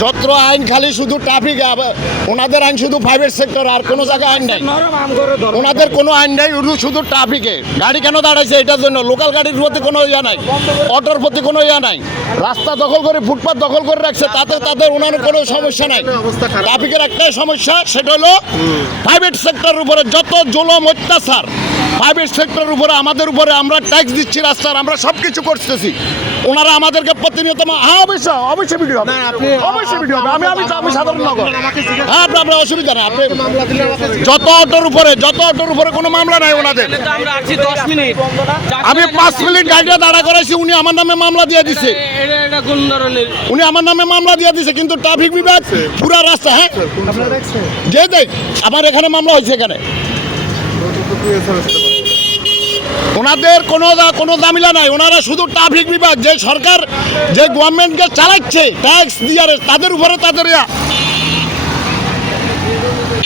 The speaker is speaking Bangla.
যত আইন খালি শুধু ট্রাফিক, ওনাদের আইন শুধু প্রাইভেট সেক্টর, আর কোনো জায়গায় আইন নাই। ওনাদের কোনো আইন নাই, শুধু ট্রাফিকে। গাড়ি কেন দাঁড়াইছে এটার জন্য, লোকাল গাড়ির প্রতি কোনো ইয়া নাই, অটোর প্রতি কোনো ইয়া নাই। রাস্তা দখল করে, ফুটপাথ দখল করে রাখছে, তাতে তাদের ওনার কোনো সমস্যা নাই। ট্রাফিকের একটাই সমস্যা, সেটা হলো প্রাইভেট সেক্টরের উপরে যত জুলুম অত্যাচার, প্রাইভেট সেক্টরের উপরে, আমাদের উপরে। আমরা ট্যাক্স দিচ্ছি রাস্তার, আমরা সব কিছু করতেছি, ওনারা আমাদেরকে প্রতিনিয়ত। হ্যাঁ, অবশ্যই ভিডিও হবে, অবশ্যই ভিডিও হবে। আমি সাধারণ নগর। হ্যাঁ, আপনার অসুবিধা নেই। আপনি যত অটোর উপরে কোনো মামলা নাই ওনাদের। আমি 5 মিনিট গাড়িটা দাঁড়া করাইছি, উনি আমার নামে মামলা দিয়ে দিছে। উনি আমার নামে মামলা দিয়ে দিছে, কিন্তু ট্রাফিক বিভাগ পুরা রাস্তা। হ্যাঁ, যে দেখ আমার এখানে মামলা হয়েছে। এখানে ওনাদের কোনো জামিলা নাই। ওনারা শুধু ট্রাফিক বিভাগ, যে সরকার, যে গভর্নমেন্টকে চালাচ্ছে ট্যাক্স দিয়ে, তাদের উপরে তাদের